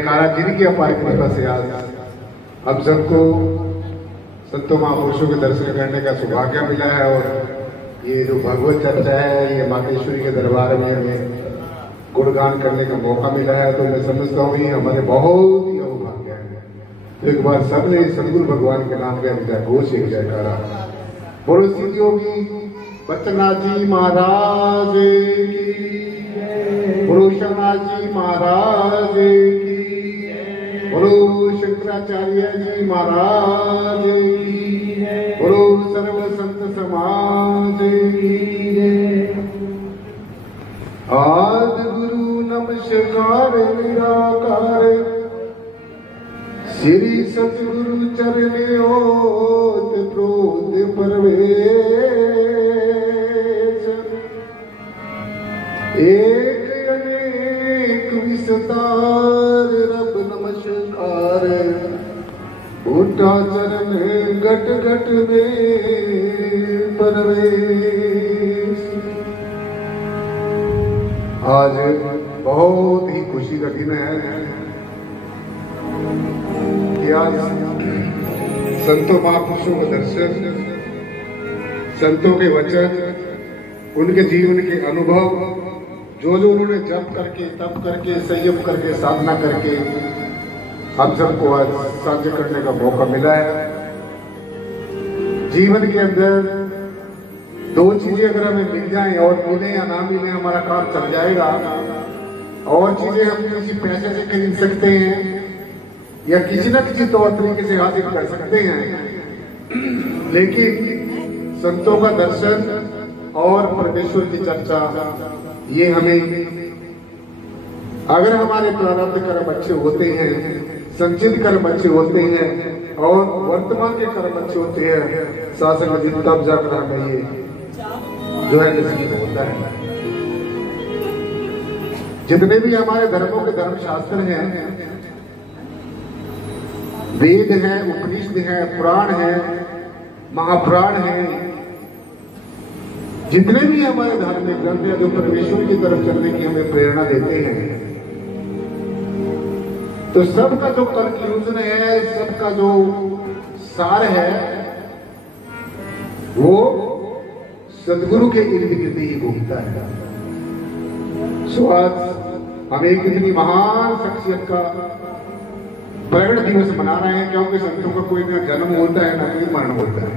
जिनकी अपार कृपा से आज हम सबको संतों महापुरुषों के दर्शन करने का सौभाग्य मिला है। और ये जो भगवत चर्चा है, ये मातेश्वरी के दरबार में हमें गुणगान करने का मौका मिला है, तो मैं समझता हूँ ये हमारे बहुत ही अभाग्य है। तो एक बार सबने सदगुरु भगवान के नाम का विजय घोष एक जयकारा बोलो। सिद्ध योगी बच्चनाथ जी महाराज की, बोलो शंकरनाथ जी महाराज की, बोलो शंकराचार्य जी महाराज की, बोलो सर्व संत समाज की। आदि गुरु नमस्कार निराकार, श्री सतगुरु चरण ओत प्रोत प्रवेश। एक अनेक विस्तार रब नमस्कार, उठा चरण घट घट में परवेश। आज बहुत ही खुशी का दिन है कि आज संतों महापुरुषों का दर्शन, संतों के वचन, उनके जीवन के अनुभव, जो उन्होंने जप करके, तप करके, संयम करके, साधना करके हम सबको आज साझा करने का मौका मिला है। जीवन के अंदर दो चीजें अगर हमें मिल जाएं, और मिले या ना मिले हमारा काम चल जाएगा। और चीजें हम किसी पैसे से खरीद सकते हैं या किसी न किसी तौर तरीके से हासिल कर सकते हैं, लेकिन संतों का दर्शन और परमेश्वर की चर्चा, ये हमें, अगर हमारे प्रारब्ध कर्म अच्छे होते हैं, संचित कर्म अच्छे होते हैं और वर्तमान के कर्म अच्छे होते हैं, शासन दिन तब जाकर हमें ये जो है नसीब होता है। जितने भी हमारे धर्मों के धर्मशास्त्र हैं, वेद हैं, उपनिषद हैं, पुराण हैं, महापुराण हैं, जितने भी हमारे धार्मिक ग्रंथ हैं जो परमेश्वर की तरफ चलने की हमें प्रेरणा देते हैं, तो सबका जो कंक्लूजन है, सबका जो सार है, वो सदगुरु के इर्द गिर्द ही घूमता है। सो आज हम एक इतनी महान शख्सियत का प्रकट दिवस मना रहे हैं, क्योंकि संतों का कोई ना जन्म होता है ना कोई मरण होता है।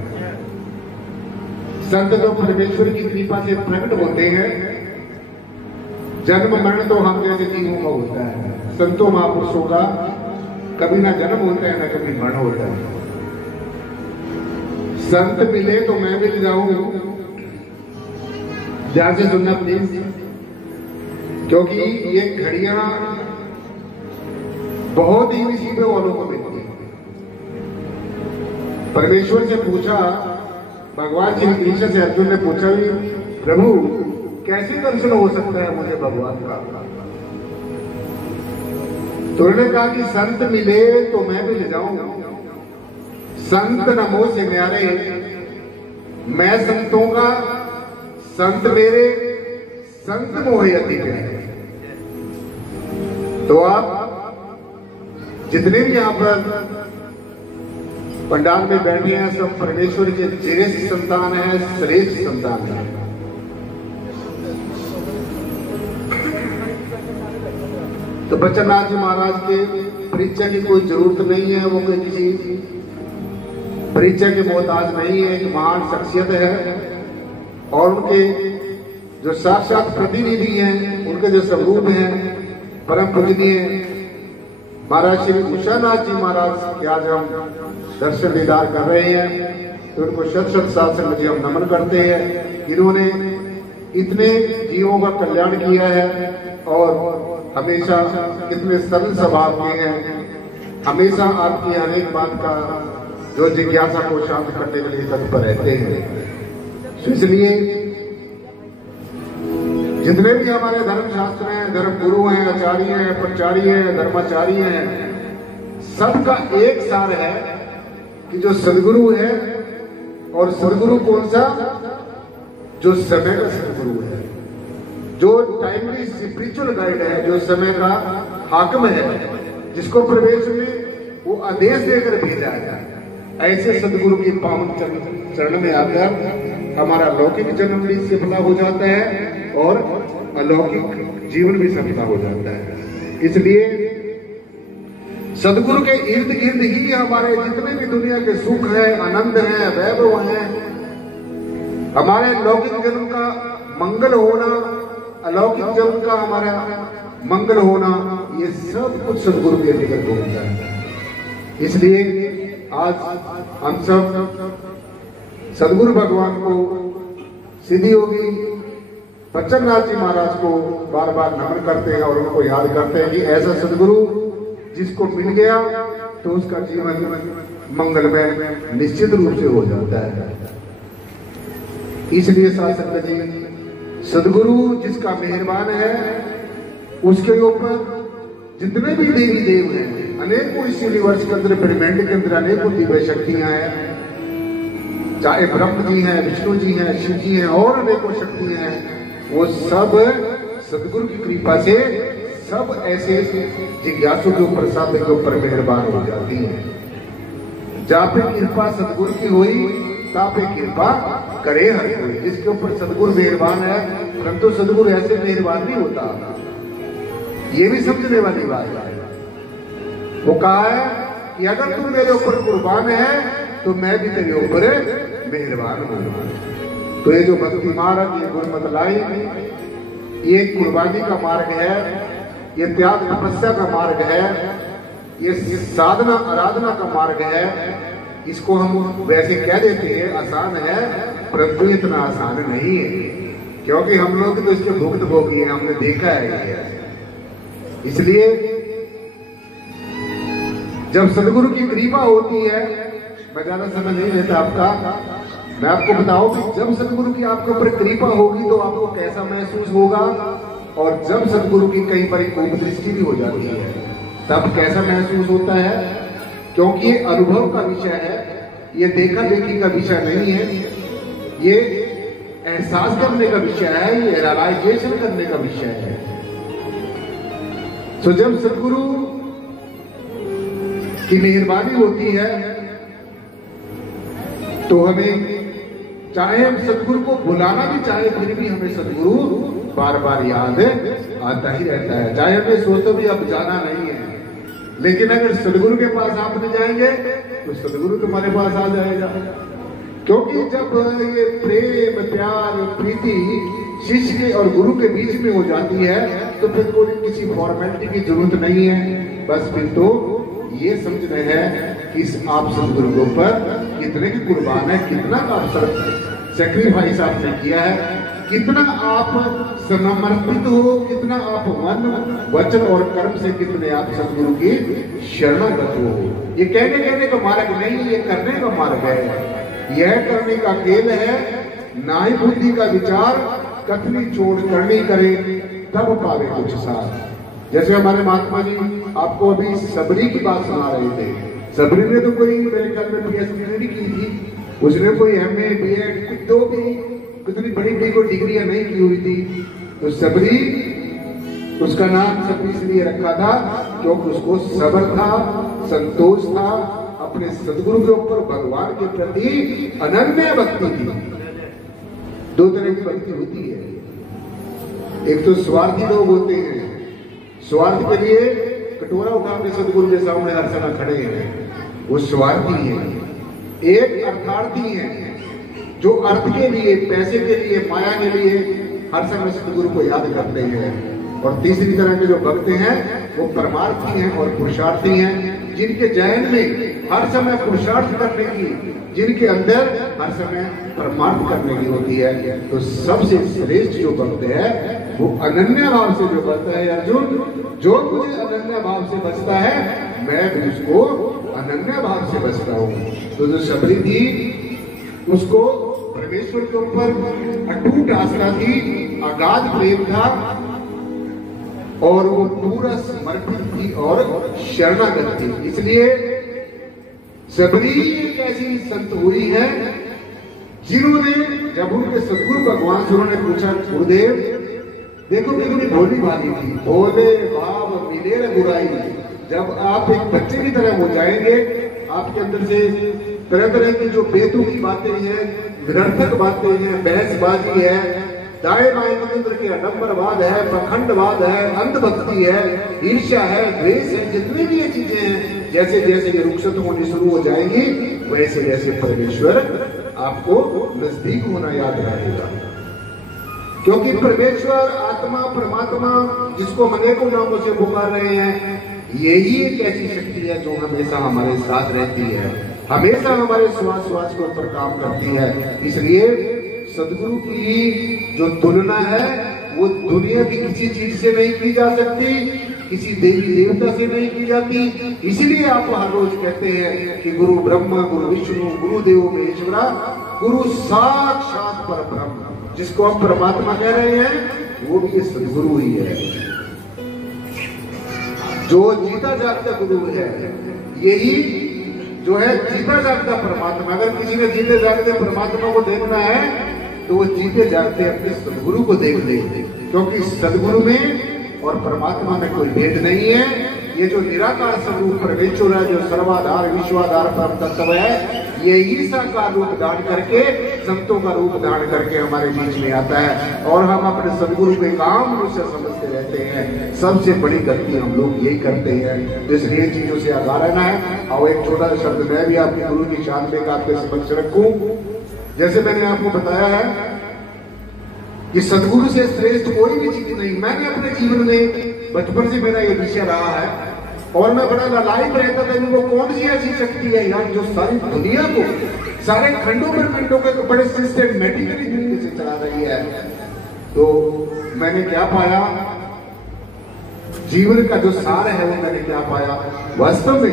संत तो परमेश्वर की कृपा से प्रकट होते हैं, जन्म मरण तो हम जैसे जीवों का होता है। संतों महापुरुषों का कभी ना जन्म होता है ना कभी मरण होता है। संत मिले तो मैं मिल जाऊं, ध्यान से सुनना प्लीज, क्योंकि ये घड़ियां बहुत ही नसीब वालों को मिलती है। परमेश्वर से पूछा, भगवान श्री कृष्ण से अर्जुन ने पूछा, प्रभु कैसे दर्शन हो सकता है मुझे भगवान का? तो उन्होंने कहा कि संत मिले तो मैं भी ले जाऊं। संत नमो से न्यारे, मैं संतों का, संत मेरे, संत मोहे अति प्यारे। तो आप जितने भी यहां पर पंडाल में बैठे हैं, सब परमेश्वर के श्रेष्ठ संतान है, श्रेष्ठ संतान है। तो बच्चनाथ जी महाराज के परिचय की कोई जरूरत नहीं है, वो कोई किसी परिचय के मोहताज नहीं है, एक महान शख्सियत है। और उनके जो साक्षात प्रतिनिधि हैं, उनके जो स्वरूप हैं, परम पूजनीय महाराज श्री उषानाथ जी महाराज के आज हम दर्शन दीदार कर रहे हैं, तो उनको शत शत शासन में हम नमन करते हैं। इन्होंने इतने जीवों का कल्याण किया है और हमेशा इतने सरल स्वभाव के हैं, हमेशा आपकी हर एक बात का जो जिज्ञासा को शांत करने के लिए तत्पर रहते हैं। तो इसलिए जितने भी हमारे धर्मशास्त्र हैं, धर्म गुरु हैं, आचार्य हैं, प्रचार्य हैं, धर्माचार्य हैं, सबका एक सार है कि जो सदगुरु है, और सदगुरु कौन सा? जो समय का सदगुरु है, जो टाइमली स्पिरिचुअल गाइड है, जो समय का हाकिम है, जिसको प्रवेश में वो आदेश देकर भेजा है। ऐसे सदगुरु के पावन चरण में आकर हमारा लौकिक जन्म भी सफला हो जाता है और अलौकिक जीवन भी सफला हो जाता है। इसलिए सदगुरु के इर्द गिर्द ही हमारे जितने भी दुनिया के सुख है, आनंद है, वैभव है, हमारे लौकिक जन्म का मंगल होना, अलौकिक जन्म का हमारा मंगल होना, ये सब कुछ सदगुरु के निकट होता है। इसलिए आज हम सब सदगुरु भगवान को, सिद्धि योगी बच्चन नाथ जी महाराज को बार बार नमन करते हैं और उनको याद करते हैं कि ऐसा सदगुरु जिसको मिल गया तो उसका जीवन मंगलमय निश्चित रूप से हो जाता है। इसलिए शास्त्र जी, सदगुरु जिसका मेहरबान है उसके ऊपर जितने भी देवी देव हैं, अनेकों इस यूनिवर्स के अंदर, ब्रह्मांड के अंदर अनेकों दिव्य शक्तियां हैं, चाहे ब्रह्म जी हैं, विष्णु जी हैं, शिव जी हैं और अनेकों शक्तियां हैं, वो सब सदगुरु की कृपा से सब ऐसे जिज्ञासु के ऊपर, साधक के ऊपर मेहरबान हो जाती है। जहाँ पे कृपा सदगुरु की हुई तहाँ पे कृपा करे हर कोई। जिसके ऊपर सदगुरु मेहरबान है, परंतु सदगुरु ऐसे मेहरबान नहीं होता, ये भी समझने वाली बात है। वो कहा है कि अगर तू मेरे ऊपर कुर्बान है तो मैं भी तेरे ऊपर मेहरबान हूं। तो ये जो भक्ति मार्ग, ये गुरमत लाई, ये कुर्बानी का मार्ग है, ये त्याग तपस्या का मार्ग है, ये साधना आराधना का मार्ग है। इसको हम वैसे कह देते हैं आसान है, परंतु इतना आसान नहीं है, क्योंकि हम लोग तो इसके भुगत भोगी हैं, हमने देखा है। इसलिए जब सदगुरु की कृपा होती है, मैं ज्यादा समय नहीं लेता आपका, मैं आपको बताऊं कि जब सदगुरु की आपके ऊपर कृपा होगी तो आपको कैसा महसूस होगा, और जब सदगुरु की कई बार कोप दृष्टि भी हो जाती है तब कैसा महसूस होता है। क्योंकि ये अनुभव का विषय है, ये देखा देखी का विषय नहीं है, ये एहसास करने का विषय है, ये रियलाइजेशन करने का विषय है। तो जब सदगुरु की मेहरबानी होती है तो हमें, चाहे हम सदगुरु को बुलाना भी चाहे, फिर भी हमें सदगुरु बार बार याद आता ही रहता है। चाहे हमें सोचो भी अब जाना नहीं है, लेकिन अगर सदगुरु के पास आप नहीं जाएंगे तो सदगुरु तुम्हारे पास आ जाएगा। क्योंकि जब ये प्रेम, प्यार, प्रीति शिष्य और गुरु के बीच में हो जाती है तो फिर कोई किसी फॉर्मेलिटी की जरूरत नहीं है। बस फिर तो ये समझना है कि आप सदगुरु के ऊपर कितने की कुर्बान है, कितना आप सेक्रीफाइस आपने किया है, कितना आप समर्पित हो, कितना आप मन, वचन और कर्म से कितने आप सदगुरु की शरणागत हो। ये कहने का मार्ग नहीं, ये करने का मार्ग है। यह करने का खेल है, ना ही बुद्धि का विचार, कथनी चोट करनी करे तब पावे कुछ साथ। जैसे हमारे महात्मा जी आपको अभी सबरी की बात सुना रहे थे। सबरी ने तो कोई मेरे ख्याल में पीएचडी नहीं की थी, उसने कोई एमए, बीएड, जो भी कितनी बड़ी डिग्रियां नहीं की हुई थी। तो सबरी, उसका नाम सबरी इसलिए रखा था क्योंकि उसको सब्र था, संतोष था, अपने सदगुरु के ऊपर भगवान के प्रति अनन्य भक्ति थी। दो तरह की भक्ति होती है, एक तो स्वार्थी लोग होते हैं, स्वार्थ के लिए कटोरा उठा के सदगुरु के सामने हर समय खड़े हैं, वो स्वार्थी है। एक अर्थार्थी है जो अर्थ के लिए, पैसे के लिए, माया के लिए हर समय सदगुरु को याद करते हैं। और तीसरी तरह के जो भक्त हैं वो परमार्थी हैं और पुरुषार्थी हैं, जिनके जहन में हर समय पुरुषार्थ करने की, जिनके अंदर हर समय परमार्थ करने की होती है। तो सबसे श्रेष्ठ जो भक्त है वो अनन्य भाव से जो भक्त है। अर्जुन, जो मुझे अनन्य भाव से बचता है मैं भी उसको अनन्य भाव से बचता हूँ। तो जो सबरी थी उसको परमेश्वर के ऊपर अटूट आस्था थी, अगाध प्रेम था और वो पूरा समर्पित थी और शरणागत थी। इसलिए सबरी एक ऐसी संत हुई है जिन्होंने, जब उनके सदगुरु भगवान से उन्होंने पूछा, गुरुदेव देखो कितनी भोली भाली थी, भोले भाव मिले बुराई, जब आप एक बच्चे की तरह हो जाएंगे, आपके अंदर से तरह तरह की जो बेतुकी बातें हैं, निरर्थक बातें हैं, बहसबाजी है, दाएं बाएं के अंदर के आडंबरवाद है, पखंडवाद है, अंधभक्ति है, ईर्ष्या है, द्वेष है, जितनी भी ये चीजें हैं, जैसे जैसे ये रुखसत होनी शुरू हो जाएंगी, वैसे वैसे परमेश्वर आपको नजदीक होना याद रहेगा। क्योंकि परमेश्वर आत्मा परमात्मा जिसको हम अनेकों नामों से पुकार रहे हैं, यही एक ऐसी शक्ति है जो हमेशा हमारे साथ रहती है, हमेशा हमारे श्वास श्वास के ऊपर काम करती है। इसलिए सदगुरु की जो तुलना है वो दुनिया की किसी चीज से नहीं की जा सकती, किसी देवी देवता से नहीं की जाती। इसीलिए आप हर रोज कहते हैं कि गुरु ब्रह्मा गुरु विष्णु गुरु देवो महेश्वरा गुरु साक्षात परब्रह्म, जिसको हम परमात्मा कह रहे हैं वो भी सदगुरु ही है, जो जीता जागता गुरु है। यही जो है जीता जागता परमात्मा। अगर किसी ने जीते जागते परमात्मा को देखना है तो वो जीते जागते अपने सदगुरु को देख ले, क्योंकि सदगुरु में और परमात्मा में कोई भेद नहीं है। ये जो निराकार स्वरूप परमेश्वर है, जो सर्वाधार विश्वाधार परम तत्व है, यही साकार रूप धारण करके संतों का रूप धारण करके हमारे बीच में आता है, और हम अपने सदगुरु के काम से समझते रहते हैं। सबसे बड़ी गलती हम लोग यही करते हैं, तो इसलिए चीजों से आगाह रहना है। और एक छोटा सा शब्द मैं भी आपके गुरु की शान में आपके समक्ष रखूं। जैसे मैंने आपको बताया है कि सदगुरु से श्रेष्ठ कोई भी चीज नहीं। मैंने अपने जीवन में बचपन से मेरा ये विषय रहा है, और मैं बड़ा लालायित रहता था कि वो कौन सी ऐसी शक्ति है यार जो सारी दुनिया को सारे खंडों पर पिंडों के बड़े सिस्टमेटिकली तरीके से चला रही है। तो मैंने क्या पाया, जीवन का जो सार है वो मैंने क्या पाया, वास्तव में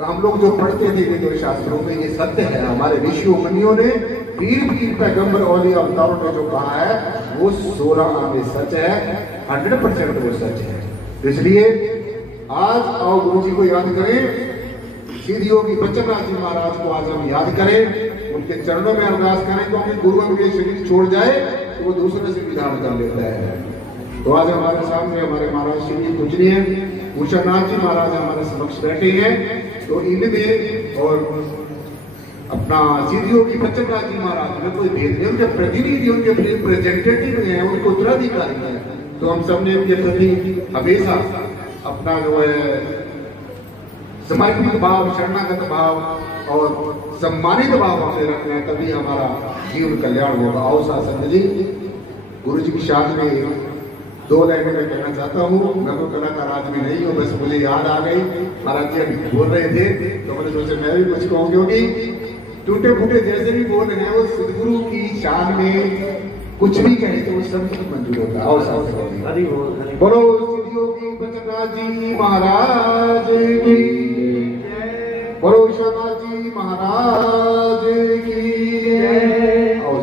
हम लोग जो पढ़ते थे वेदों शास्त्रों में ये सत्य है। हमारे ऋषियों मुनियों ने पीर पीर पैगंबर और अवतारों ने जो कहा है वो 16 आने सच है, 100% वो सच है। इसलिए आज आओ गुरु जी को याद करें, सिद्ध योगी बचननाथ जी महाराज को आज हम याद करें, उनके चरणों में अरदास करें, क्योंकि गुरु अगर ये शरीर छोड़ जाए तो वो दूसरे से विधान कर लेता है। तो आज हमारे सामने हमारे महाराज श्री जी पूजनीय उषानाथ जी महाराज हमारे समक्ष बैठे हैं। तो इनमें और अपना सिद्ध योगी बचननाथ जी महाराज में कोई भेद नहीं, उनके प्रतिनिधि उनके रिप्रेजेंटेटिव हैं, उनके उत्तराधिकारी हैं। तो हम सबने उनके प्रति हमेशा अपना जो है समर्पित भाव, शरणागत भाव और सम्मानित भाव हमें रखना है, तभी हमारा जीवन कल्याण होगा। आओ शासन जी, गुरु जी की शान में 2 लाइनें मैं कहना चाहता हूँ। मैं तो कलाकार आदमी नहीं हूँ, बस मुझे याद आ गई, महाराज जी अभी बोल रहे थे तो मैंने सोचा मैं भी कुछ कहूँ, क्योंकि टूटे फूटे जैसे भी बोल रहे हैं वो सदगुरु की शान में कुछ भी कहे तो वो सब मंजूर होता है। और बोलो सिद्ध योगी बचननाथ जी महाराज की, बोलो उषानाथ जी महाराज की। और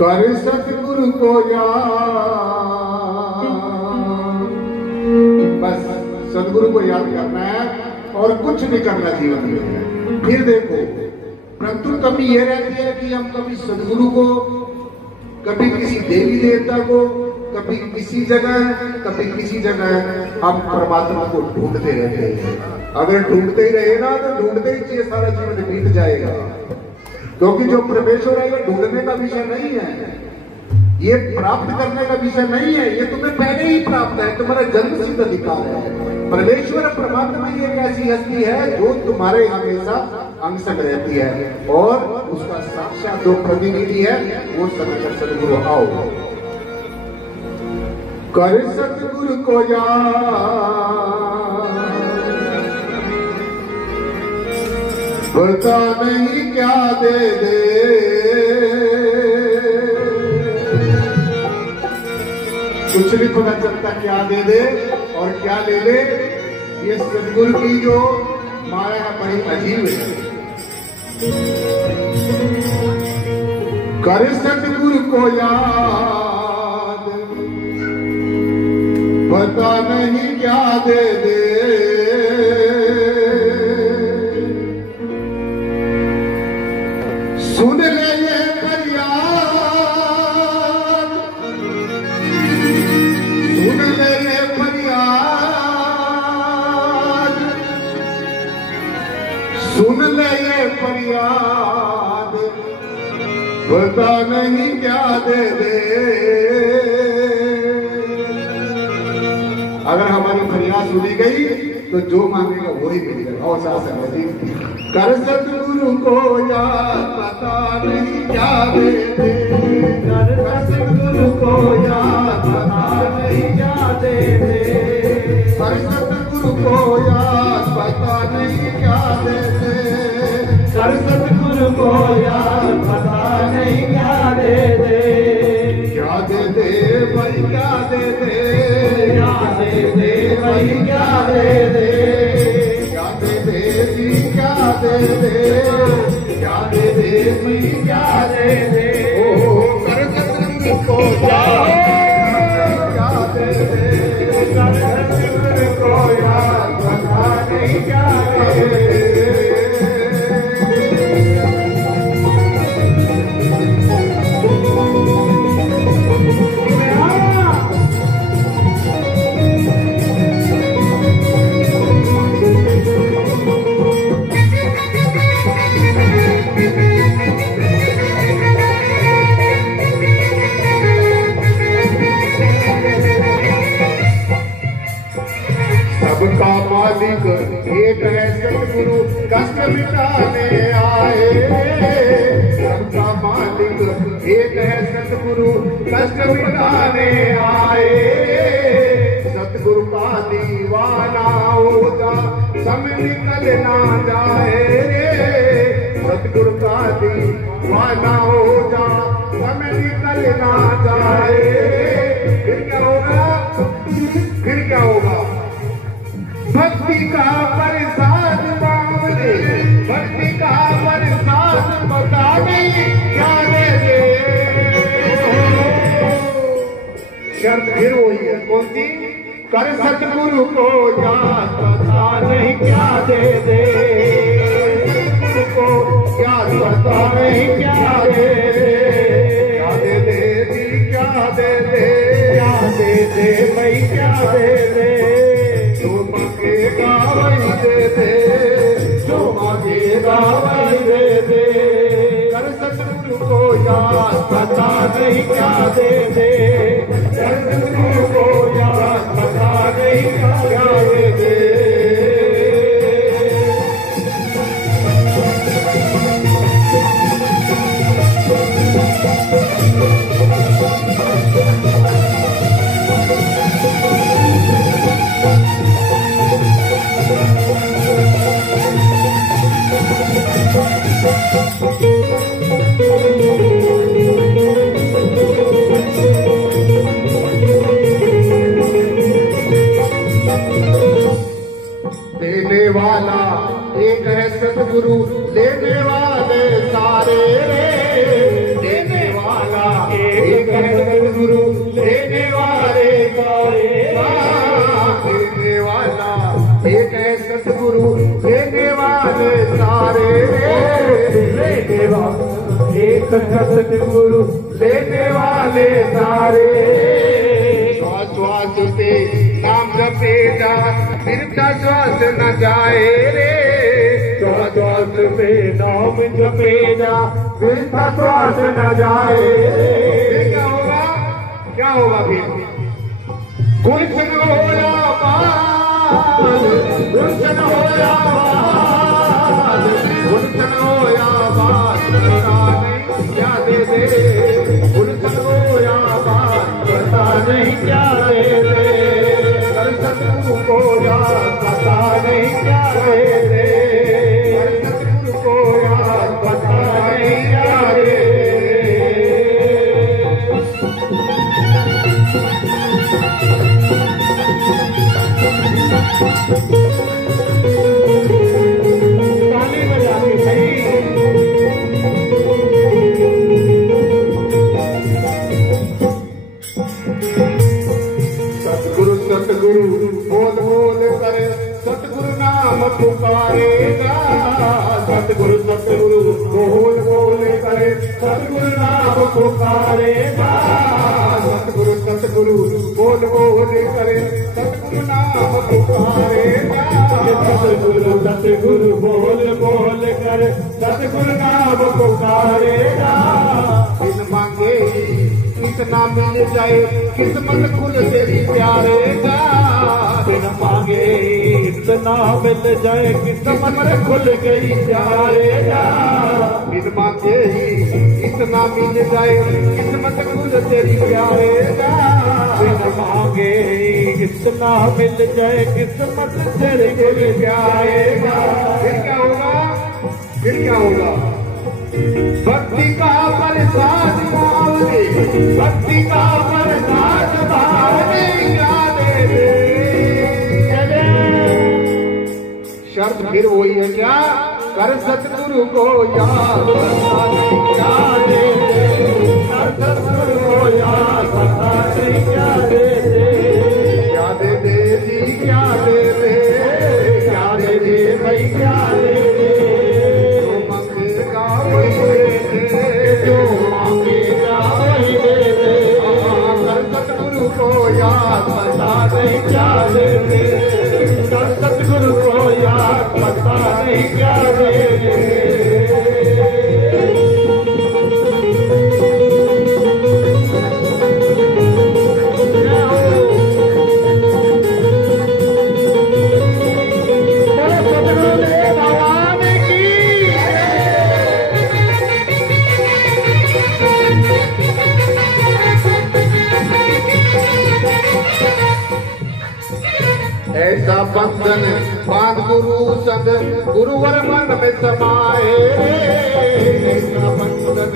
कर सतगुरु को याद, बस सदगुरु को याद करना है और कुछ नहीं करना जीवन में। फिर देखो, परंतु कभी ये रहती है कि हम कभी सदगुरु को, कभी किसी देवी देवता को, कभी किसी जगह, कभी किसी जगह हम परमात्मा को ढूंढते रहते हैं। अगर ढूंढते ही रहे ना तो ढूंढते ही सारा जीवन बीत जाएगा, क्योंकि जो परमेश्वर है ये ढूंढने का विषय नहीं है, ये प्राप्त करने का विषय नहीं है, ये तुम्हें पहले ही प्राप्त है, तुम्हारा जन्म सिद्ध अधिकार है। परमेश्वर परमात्मा एक ऐसी हस्ती है जो तुम्हारे हमेशा अंग संग रहती है, और उसका साक्षात जो प्रतिनिधि है वो सदगुरु। आओ कर सतगुरु को याद, पता नहीं क्या दे दे, कुछ भी पता चलता क्या दे दे और क्या ले ले। ये सदगुरु की जो माया है बड़ी अजीब है। कर सतगुरु को याद, पता नहीं क्या दे दे, सुन ले ये फरियाद, पता नहीं क्या दे दे। अगर हमारी फरियाद सुनी गई तो जो मांगेगा वही मिलेगा। और कर सतगुरु को याद पता नहीं क्या दे दे। कर सतगुरु को याद पता नहीं क्या दे दे। कर सतगुरु को याद पता नहीं क्या दे दे। कर सतगुरु को याद पता नहीं क्या दे दे। क्या दे दे भाई क्या दे दे। क्या दे दे भाई क्या दे दे। क्या दे दे जी क्या दे दे। क्या दे दे जी क्या दे दे। ओ कर सतगुरु को याद क्या दे दे। कर सतगुरु को याद पता नहीं क्या दे दे। सबका मालिक एक है सतगुरु कष्ट मिटाने आए। सबका मालिक एक है सतगुरु कष्ट मिटाने आए। सतगुरु का दीवाना होगा समय निकल ना जाए। सतगुरु का दीवाना होगा समय निकल ना जाए। फिर क्या होगा। फिर क्या होगा। भक्ति का प्रसाद मांगने। भक्ति का प्रसाद बता नहीं क्या दे दे। शर्त फिर वही है कौन सी। कर सतगुरु को याद पता नहीं क्या दे दे। सतगुरु को याद पता नहीं क्या दे दे। क्या दे दे जी क्या दे दे। क्या दे दे भाई क्या दे दे। जो मांगेगा वही दे दे। जो मांगेगा वही दे दे। कर सतगुरु को याद पता नहीं क्या दे दे। कर सतगुरु को याद पता नहीं क्या दे दे। देने वाला एक है सतगुरु लेने वाले सारे। देने वाला एक है सतगुरु लेने वाले सारे। देने वाला एक है सतगुरु लेने वाले सारे। लेने वाला एक सतगुरु लेने वाले सारे। श्वास श्वास पे नाम जपे जा फिर का श्वास न जाए रे। श्वास श्वास पे नाम जपे जा फिर का श्वास न जाए। क्या होगा। क्या होगा फिर। गुलशन होया बाल। गुलशन होया बाल। गुलशन होया बाल पता नहीं क्या दे दे। गुलशन होया बाल पता नहीं क्या दे दे। कर सतगुरु को याद पता नहीं क्या दे दे। कर सतगुरु को याद पता नहीं क्या दे दे। ताली बजानी सही। सतगुरु सतगुरु बोल बोल करे सतगुरु नाम पुकारेगा। सतगुरु सतगुरु बोल बोल करे सतगुरु नाम पुकारेगा। सतगुरु सतगुरु बोल बोल करे सतगुरु नाम पुकारेगा। सतगुरु सतगुरु बोल बोल करे सतगुरु नाम पुकारेगा। इतना मिल जाए किस्मत खुल तेरी प्यारे का, बिन मांगे इतना मिल जाए किस्मत खुल गई प्यारे का, बिन मांगे ही इतना मिल जाए किस्मत खुल तेरी प्यारे का, बिन मांगे इतना मिल जाए किस्मत तेरे प्यारे का। फिर क्या होगा, फिर क्या होगा? भक्ति का प्रसाद भावने, भक्ति का प्रसाद भावने गाने दे। शर्त फिर वही है क्या? कर सतगुरु को याद, क्या दे दे, कर सतगुरु को याद, बता दे क्या दे दे, क्या दे दे जी, क्या दे दे, क्या दे दे भाई, क्या दे दे, जो मांगेगा वही दे दे, जो मांगेगा वही दे दे, कर सतगुरु को याद, बता दे क्या दे दे, कर सतगुरु को याद, बता दे क्या दे दे। ऐसा बंधन बांध गुरु संग गुरुवर मन में समाए, ऐसा बंधन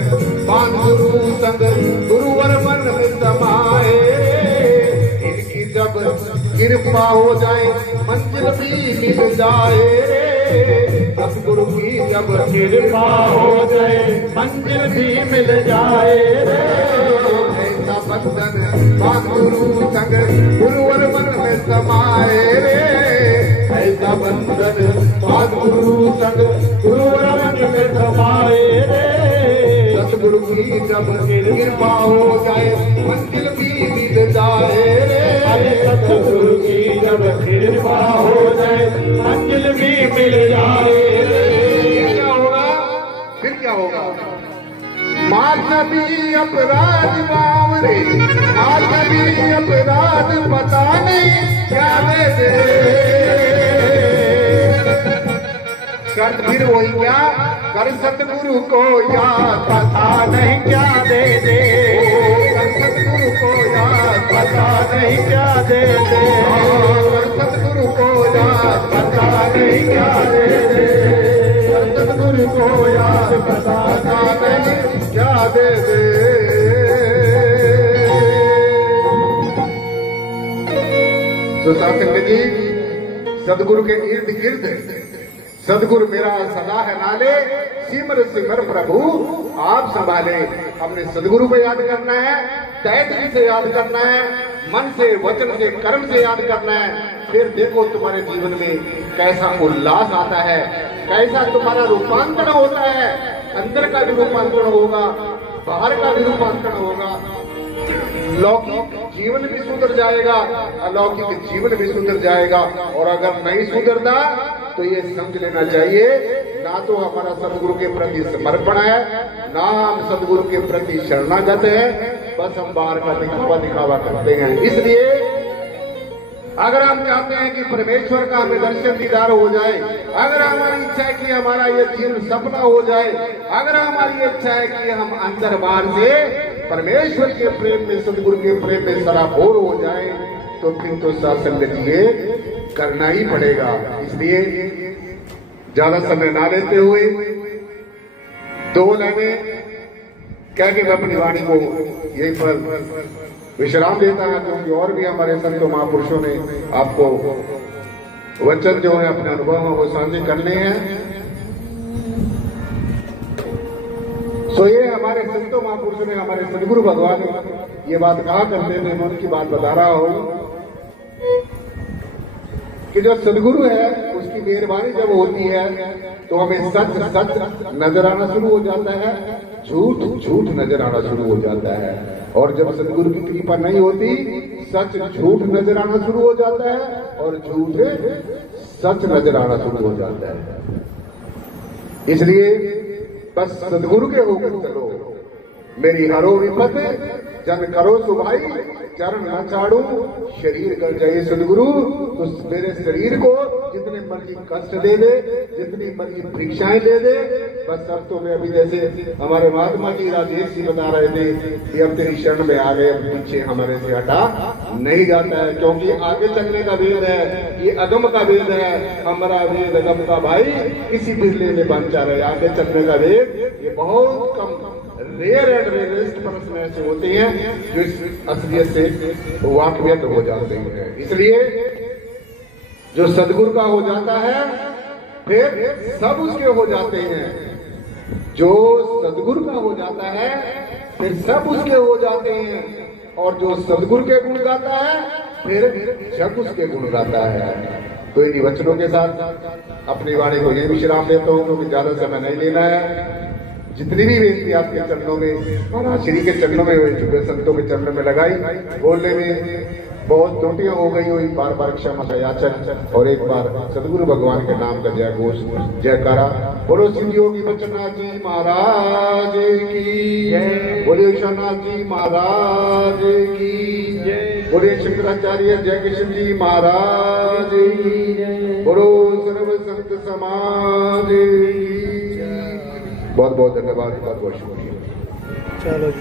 बांध गुरु संग गुरुवर मन में समाए, इनकी जब कृपा हो जाए मंजिल भी मिल जाए, सतगुरु की जब कृपा हो जाए मंजिल भी मिल जाए, ऐसा बंधन बांध गुरु संग गुरुवर मन में समाए रे, ऐसा बंधन बांध गुरु संग गुरुवर मन में समाए रे, सतगुरु की जब कृपा हो जाए मंजिल भी मिल जाए रे, सतगुरु की जब कृपा हो जाए मंजिल भी मिल जाए रे। क्या होगा, फिर क्या होगा? माता भी अपराध बावरे, माता भी अपराध पता नहीं क्या दे दे। शर्त फिर वही क्या? कर सतगुरु को याद, पता नहीं क्या दे दे, कर सतगुरु को याद, पता नहीं क्या दे दे, कर सतगुरु को याद, पता नहीं क्या दे दे, कर सतगुरु को याद, पता नहीं क्या दे दे। तो साथ जी सदगुरु के इर्द गिर्द सदगुरु मेरा सदा है नाले, सिमर सिमर प्रभु आप संभाले। हमने सदगुरु को याद करना है, तय दिल से याद करना है, मन से वचन से कर्म से याद करना है। फिर देखो तुम्हारे जीवन में कैसा उल्लास आता है, कैसा तुम्हारा रूपांतरण होता है। अंदर का भी रूपांतरण होगा, बाहर का भी रूपांतरण होगा। लौकिक जीवन भी सुधर जाएगा, अलौकिक जीवन भी सुधर जाएगा। और अगर नहीं सुधरता तो ये समझ लेना चाहिए, ना तो हमारा सदगुरु के प्रति समर्पण है, ना हम सदगुरु के प्रति शरणागत है, बस हम बाहर का दिखावा करते हैं। इसलिए अगर हम चाहते हैं कि परमेश्वर का हमें दर्शन दीदार हो जाए, अगर हमारी इच्छा है कि हमारा ये जीवन सपना हो जाए, अगर हमारी इच्छा है कि हम अंदर बाहर से परमेश्वर के प्रेम में, सदगुरु के प्रेम में सराबोर हो जाए, तो फिर तो सत्संग ये करना ही पड़ेगा। इसलिए ज्यादा समय ना लेते हुए 2 लाइनें कह के मैं अपनी वाणी को यहीं पर विश्राम देता है, क्योंकि और भी हमारे संतों महापुरुषों ने आपको वचन जो है अपने अनुभव वो साझे करने हैं। सो ये हमारे संतों महापुरुषों ने, हमारे सदगुरु भगवान ये बात कहा करते थे, मैं उनकी बात बता रहा हूं कि जो सदगुरु है उसकी मेहरबानी जब होती है तो हमें सच सच नजर आना शुरू हो जाता है, झूठ झूठ नजर आना शुरू हो जाता है। और जब सदगुरु की कृपा नहीं होती, सच झूठ नजर आना शुरू हो जाता है और झूठ सच नजर आना शुरू हो जाता है। इसलिए बस सदगुरु के होकर चलो, मेरी हरो विपद जन करो सुभाई चरण न चाड़ू, शरीर कर जाए सदगुरु। तो मेरे शरीर को जितने मर्जी कष्ट दे दे, जितनी मर्जी परीक्षाएं दे दे, बस सब तो मैं अभी जैसे हमारे महात्मा जी राजेश जी बता रहे थे कि अब तेरी शरण में आ गए, अब पीछे हमारे से हटा नहीं जाता है, क्योंकि आगे चलने का वेद है, ये अगम का वेद है। हमारा वेद अगम का भाई किसी बिजली में बन जा रहे, आगे चलने का वेद ये बहुत कम रेयर एंड रेयरेस्ट पर्सन ऐसे होते हैं जो इस असलियत से वाकफियत हो जाते हैं। इसलिए जो सदगुरु का हो जाता है फिर सब उसके हो जाते हैं, जो सदगुरु का हो जाता है फिर सब उसके हो जाते हैं, और जो सदगुरु के गुण गाता है फिर जग उसके गुण गाता है। तो इन्हीं वचनों के साथ अपनी वाणी को ये विश्राम देता हूँ, क्योंकि ज्यादा समय नहीं लेना है। जितनी भी बेनती आपके चरणों में और श्री के चरणों में हुई, चुके संतों के चरणों में लगाई, बोलने में बहुत त्रुटियां हो गई हुई, बार बार क्षमा का याचन, और एक बार सदगुरु भगवान के नाम का जय घोष जयकारा। बोलो सिद्ध योगी बचननाथ जी महाराज की, बोले विश्वनाथ जी महाराज की, बोले शंकराचार्य जय कृष्ण जी महाराज की, बोलो सर्व संत समाज की। बहुत बहुत धन्यवाद, बहुत बहुत शुक्रिया। चलो।